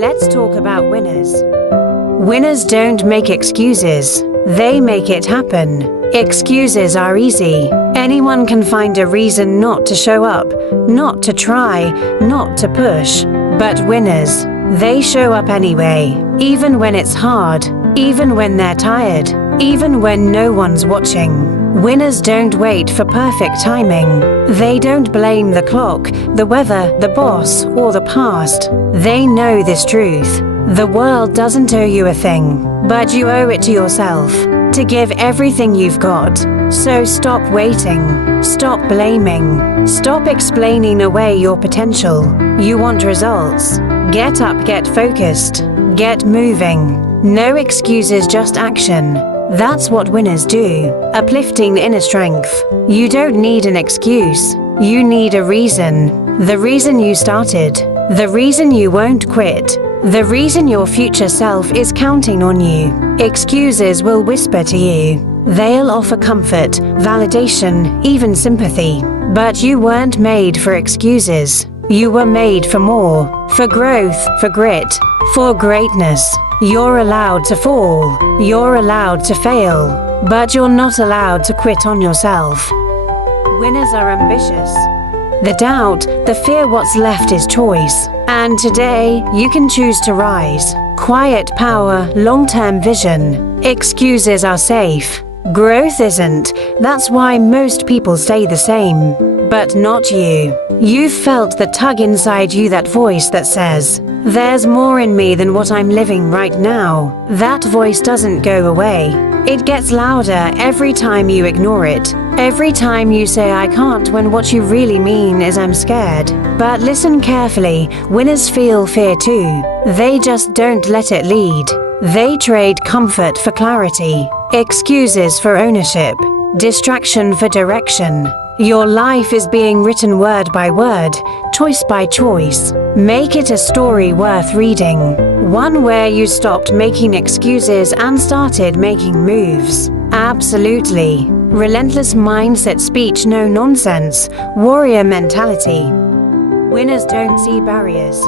Let's talk about winners. Winners don't make excuses, they make it happen. Excuses are easy. Anyone can find a reason not to show up, not to try, not to push. But winners, they show up anyway, even when it's hard, even when they're tired, even when no one's watching. Winners don't wait for perfect timing. They don't blame the clock, the weather, the boss, or the past. They know this truth. The world doesn't owe you a thing, but you owe it to yourself to give everything you've got. So stop waiting, stop blaming, stop explaining away your potential. You want results? Get up, get focused, get moving. No excuses, just action. That's what winners do. Uplifting inner strength. You don't need an excuse. You need a reason. The reason you started. The reason you won't quit. The reason your future self is counting on you. Excuses will whisper to you. They'll offer comfort, validation, even sympathy. But you weren't made for excuses. You were made for more. For growth, for grit, for greatness. You're allowed to fall. You're allowed to fail. But you're not allowed to quit on yourself. Winners are ambitious. The doubt, the fear, what's left is choice. And today, you can choose to rise. Quiet power, long-term vision. Excuses are safe. Growth isn't. That's why most people stay the same. But not you. You've felt the tug inside you, that voice that says, "There's more in me than what I'm living right now." That voice doesn't go away. It gets louder every time you ignore it. Every time you say "I can't" when what you really mean is "I'm scared." But listen carefully, winners feel fear too. They just don't let it lead. They trade comfort for clarity, excuses for ownership, distraction for direction. Your life is being written word by word, choice by choice. Make it a story worth reading. One where you stopped making excuses and started making moves. Absolutely. Relentless mindset, speech, no nonsense, warrior mentality. Winners don't see barriers.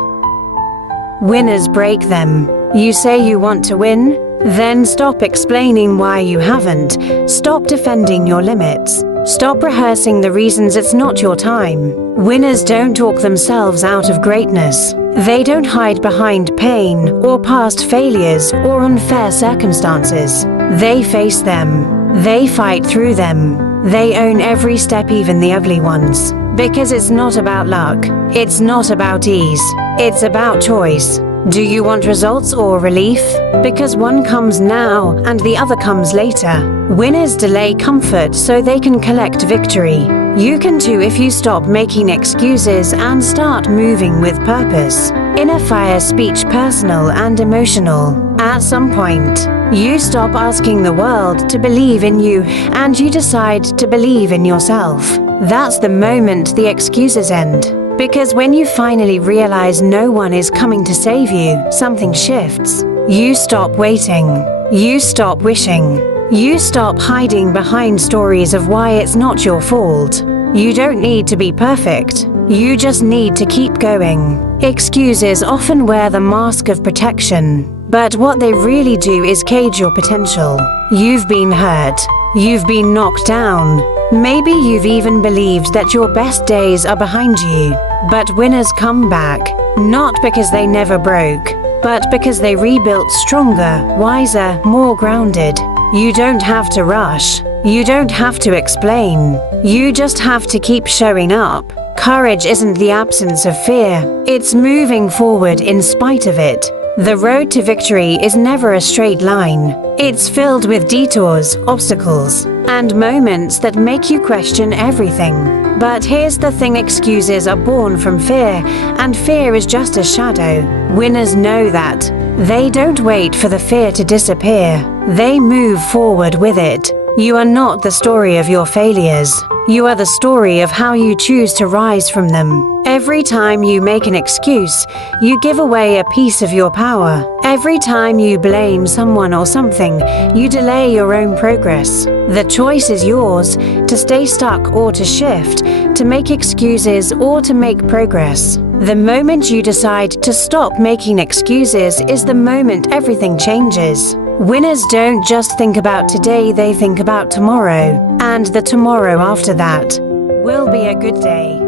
Winners break them. You say you want to win? Then stop explaining why you haven't. Stop defending your limits. Stop rehearsing the reasons it's not your time. Winners don't talk themselves out of greatness. They don't hide behind pain or past failures or unfair circumstances. They face them. They fight through them. They own every step, even the ugly ones. Because it's not about luck. It's not about ease. It's about choice. Do you want results or relief? Because one comes now and the other comes later. Winners delay comfort so they can collect victory. You can too if you stop making excuses and start moving with purpose. Inner fire, speech, personal and emotional. At some point, you stop asking the world to believe in you and you decide to believe in yourself. That's the moment the excuses end. Because when you finally realize no one is coming to save you, something shifts. You stop waiting. You stop wishing. You stop hiding behind stories of why it's not your fault. You don't need to be perfect. You just need to keep going. Excuses often wear the mask of protection, but what they really do is cage your potential. You've been hurt. You've been knocked down. Maybe you've even believed that your best days are behind you. But winners come back, not because they never broke, but because they rebuilt stronger, wiser, more grounded. You don't have to rush. You don't have to explain. You just have to keep showing up. Courage isn't the absence of fear. It's moving forward in spite of it. The road to victory is never a straight line. It's filled with detours, obstacles, and moments that make you question everything. But here's the thing, excuses are born from fear, and fear is just a shadow. Winners know that. They don't wait for the fear to disappear. They move forward with it. You are not the story of your failures. You are the story of how you choose to rise from them. Every time you make an excuse, you give away a piece of your power. Every time you blame someone or something, you delay your own progress. The choice is yours, to stay stuck or to shift, to make excuses or to make progress. The moment you decide to stop making excuses is the moment everything changes. Winners don't just think about today, they think about tomorrow. And the tomorrow after that will be a good day.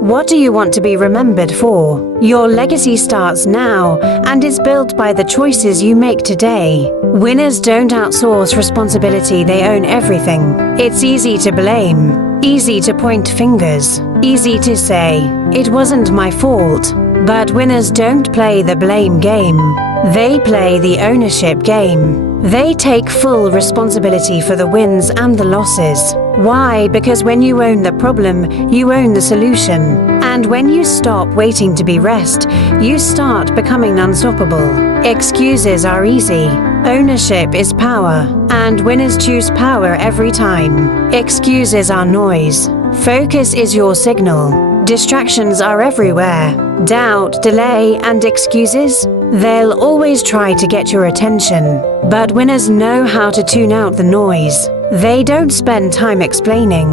What do you want to be remembered for? Your legacy starts now and is built by the choices you make today. Winners don't outsource responsibility, they own everything. It's easy to blame, easy to point fingers, easy to say, "It wasn't my fault." But winners don't play the blame game. They play the ownership game. They take full responsibility for the wins and the losses. Why? Because when you own the problem, you own the solution. And when you stop waiting to be rest, you start becoming unstoppable. Excuses are easy. Ownership is power. And winners choose power every time. Excuses are noise. Focus is your signal. Distractions are everywhere. Doubt, delay, and excuses, they'll always try to get your attention. But winners know how to tune out the noise. They don't spend time explaining.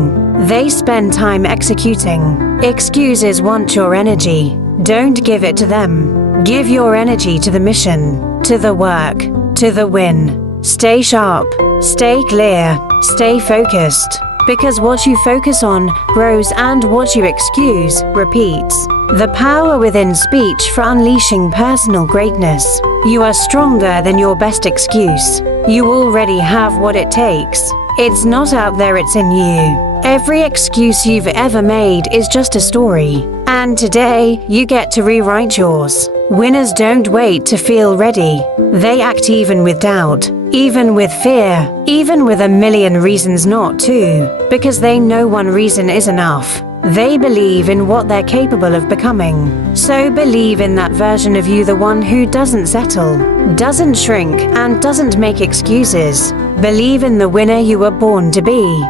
They spend time executing. Excuses want your energy. Don't give it to them. Give your energy to the mission, to the work, to the win. Stay sharp, stay clear, stay focused. Because what you focus on grows and what you excuse repeats. The power within speech for unleashing personal greatness. You are stronger than your best excuse. You already have what it takes. It's not out there, it's in you. Every excuse you've ever made is just a story. And today, you get to rewrite yours. Winners don't wait to feel ready. They act even with doubt, even with fear, even with a million reasons not to, because they know one reason is enough. They believe in what they're capable of becoming. So believe in that version of you, the one who doesn't settle, doesn't shrink, and doesn't make excuses. Believe in the winner you were born to be.